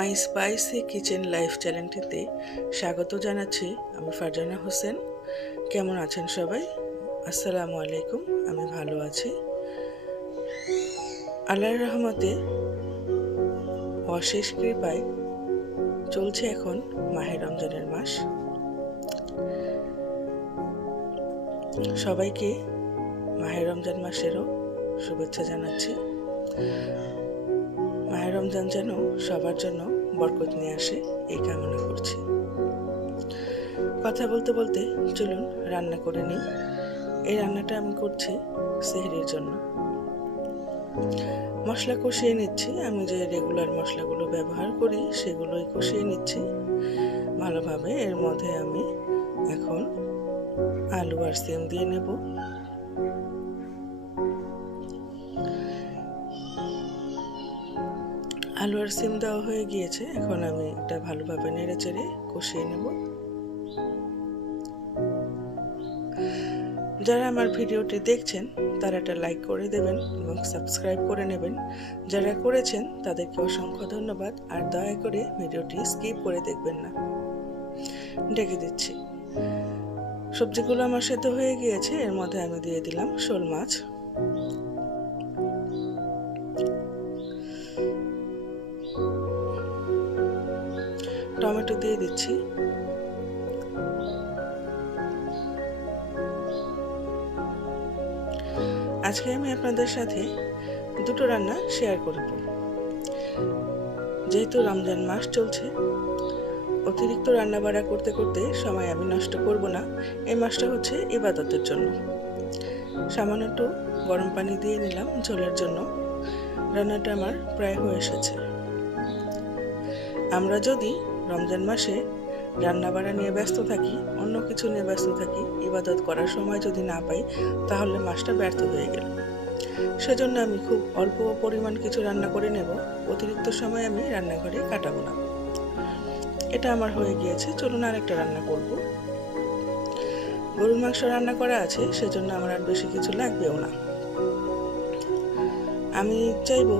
মাই spicy kitchen life চ্যানেলটিতে স্বাগত জানাচ্ছি। আমি ফারজানা হোসেন। কেমন আছেন সবাই? আসসালামু আলাইকুম। আমি ভালো আছি, আল্লাহর রহমতে। অশেষ কৃপায় চলছে এখন মাহে রমজানের মাস। সবাইকে মাহে রমজান মাসেরও শুভেচ্ছা জানাচ্ছি। মাহে রমজান যেন সবার জন্য বরকত নিয়ে আসে, এই কামনা করছি। কথা বলতে বলতে চলুন রান্না করে নিই। এই রান্নাটা আমি করছি সেহরির জন্য। মশলা কষিয়ে নিচ্ছি। আমি যে রেগুলার মশলাগুলো ব্যবহার করি সেগুলোই কষিয়ে নিচ্ছি ভালোভাবে। এর মধ্যে আমি এখন আলু আর সিম দিয়ে নেব। আলু আর সিম দেওয়া হয়ে গিয়েছে। এখন আমি এটা ভালোভাবে নেড়ে চেড়ে কষিয়ে নেব। যারা আমার ভিডিওটি দেখছেন তারা একটা লাইক করে দেবেন এবং সাবস্ক্রাইব করে নেবেন। যারা করেছেন তাদেরকে অসংখ্য ধন্যবাদ। আর দয়া করে ভিডিওটি স্কিপ করে দেখবেন না। ঢেকে দিচ্ছি। সবজিগুলো আমার সেদ্ধ হয়ে গিয়েছে। এর মধ্যে আমি দিয়ে দিলাম শোল মাছ। টমেটো দিয়ে দিচ্ছি। আজকে আমি আপনাদের সাথে দুটো রান্না শেয়ার করব। যেহেতু রমজান মাস চলছে, অতিরিক্ত রান্না বাড়া করতে করতে সময় আমি নষ্ট করব না। এই মাসটা হচ্ছে ইবাদতের জন্য। সামান্য একটু গরম পানি দিয়ে নিলাম ঝোলের জন্য। রান্নাটা আমার প্রায় হয়ে এসেছে। আমরা যদি রমজান মাসে রান্না বাড়া নিয়ে ব্যস্ত থাকি, অন্য কিছু নিয়ে ব্যস্ত থাকি, ইবাদত করার সময় যদি না পাই, তাহলে মাসটা ব্যর্থ হয়ে গেল। সেজন্য আমি খুব অল্প পরিমাণ কিছু রান্না করে নেব। অতিরিক্ত সময় আমি রান্নাঘরে কাটাবো না। এটা আমার হয়ে গিয়েছে। চলুন আরেকটা রান্না করব। গরুর মাংস রান্না করা আছে, সেজন্য আমার আর বেশি কিছু লাগবেও না। আমি চাইব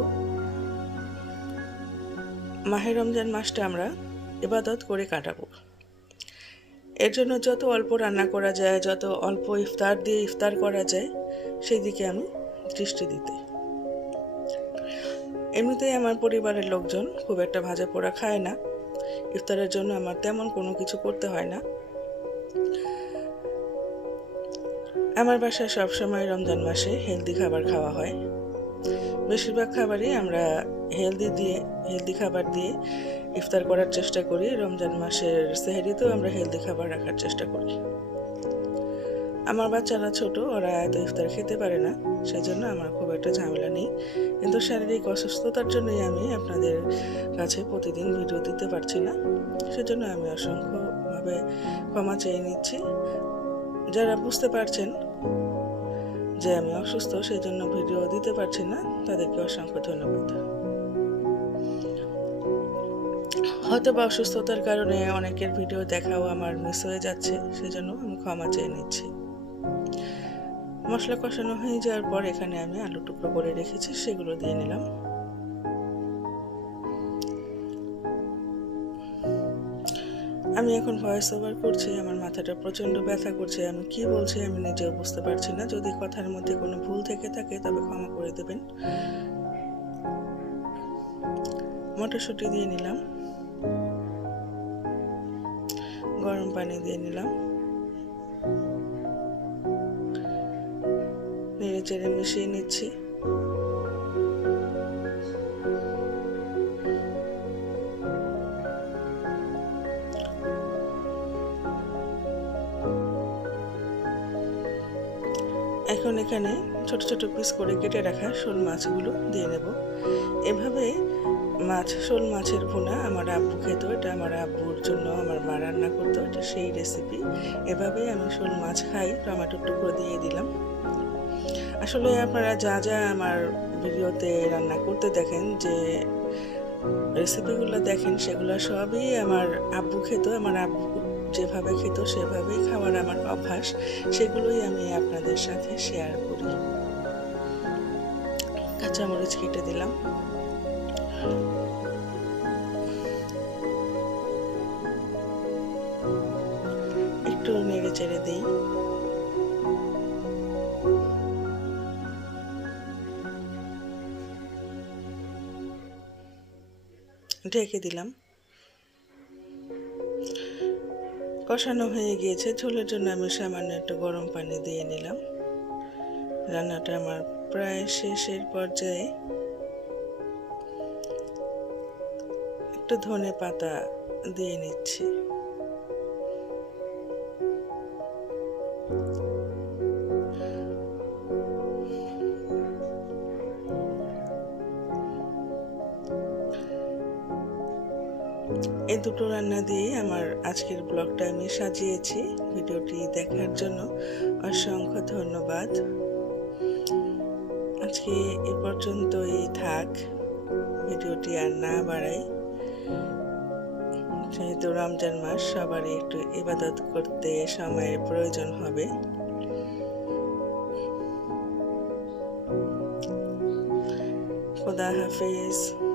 মাহে রমজান মাসটা আমরা ইবাদত করে কাটাবো। এর জন্য যত অল্প রান্না করা যায়, যত অল্প ইফতার দিয়ে ইফতার করা যায়, সেই দিকে আমি দৃষ্টি দিতে। এমনিতেই আমার পরিবারের লোকজন খুব একটা ভাজা পোড়া খায় না। ইফতারের জন্য আমার তেমন কোনো কিছু করতে হয় না। আমার বাসায় সবসময় রমজান মাসে হেলদি খাবার খাওয়া হয়। বেশিরভাগ খাবারই আমরা হেলদি খাবার দিয়ে ইফতার করার চেষ্টা করি। রমজান মাসের সেহরিতেও আমরা হেলদি খাবার রাখার চেষ্টা করি। আমার বাচ্চারা ছোট, ওরা এত ইফতার খেতে পারে না, সেজন্য আমার খুব একটা ঝামেলা নেই। কিন্তু শারীরিক অসুস্থতার জন্যই আমি আপনাদের কাছে প্রতিদিন ভিডিও দিতে পারছি না। সেজন্য আমি অসংখ্যভাবে ক্ষমা চেয়ে নিচ্ছি। যারা বুঝতে পারছেন যে আমি অসুস্থ, সেই জন্য ভিডিও দিতে পারছি না, তাদেরকে অসংখ্য ধন্যবাদ। হয়তো বা অসুস্থতার কারণে অনেকের ভিডিও দেখাও আমার মিস হয়ে যাচ্ছে, সেজন্য আমি ক্ষমা চেয়ে নিচ্ছি। মশলা কষানো হয়ে যাওয়ার পর এখানে আমি আলু টুকরো করে রেখেছি, সেগুলো দিয়ে নিলাম। আমি এখন ভয়েস ওভার করছি। আমার মাথাটা প্রচণ্ড ব্যথা করছে। আমি কি বলছি আমি নিজেও বুঝতে পারছি না। যদি কথার মধ্যে কোনো ভুল থেকে থাকে তবে ক্ষমা করে দেবেন। মটরশুঁটি দিয়ে নিলাম, গরম পানি দিয়ে নিলাম, নেড়ে চেড়ে মিশিয়ে নিচ্ছি। এখন এখানে ছোট ছোট পিস করে কেটে রাখা শোল মাছগুলো দিয়ে নেব। এভাবে শোল মাছের ভুনা আমার আব্বু খেত। এটা আমার আব্বুর জন্য আমার মা রান্না করতো, এটা সেই রেসিপি। এভাবেই আমি শোল মাছ খাই। টমেটোর টুকরো দিয়ে দিলাম। আসলে আপনারা যা যা আমার ভিডিওতে রান্না করতে দেখেন, যে রেসিপিগুলো দেখেন, সেগুলো সবই আমার আব্বু খেত। আমার আব্বু যেভাবে খেত সেভাবেই খাওয়ার আমার অভ্যাস। সেগুলোই আমি আপনাদের সাথে শেয়ার করি। কাঁচামরিচ কেটে দিলাম। চেড়ে দিই। ঢেকে দিলাম। কষানো হয়ে গিয়েছে। ঝোলের জন্য আমি সামান্য একটু গরম পানি দিয়ে নিলাম। রান্নাটা আমার প্রায় শেষের পর্যায়ে। একটু ধনে পাতা দিয়ে নিচ্ছি। এই দুটো রান্না দিয়েই আমার আজকের ব্লগটা আমি সাজিয়েছি। ভিডিওটি দেখার জন্য অসংখ্য ধন্যবাদ। আজকে এ পর্যন্তই থাক, ভিডিওটি আর না বাড়াই। যেহেতু রমজান মাস, সবারই একটু ইবাদত করতে সময়ের প্রয়োজন হবে। খোদা হাফেজ।